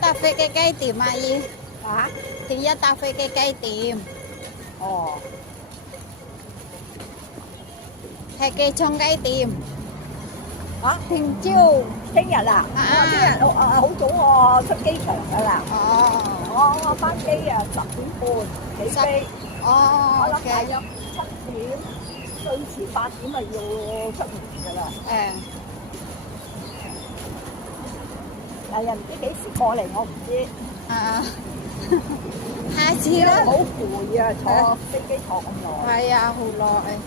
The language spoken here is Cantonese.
搭飛機幾點啊？姨，嚇？點一搭飛機幾點？哦，係幾鐘幾點？嚇？聽朝。聽日啊？我聽日好早喎出機場㗎啦。哦。我班機啊10點半起飛，我哦諗大，OK。約7點，最遲8點啊要出門㗎啦。但係唔知幾時過嚟，我唔知。下次啦。好攰啊，坐飛機坐咁耐。係啊，好耐。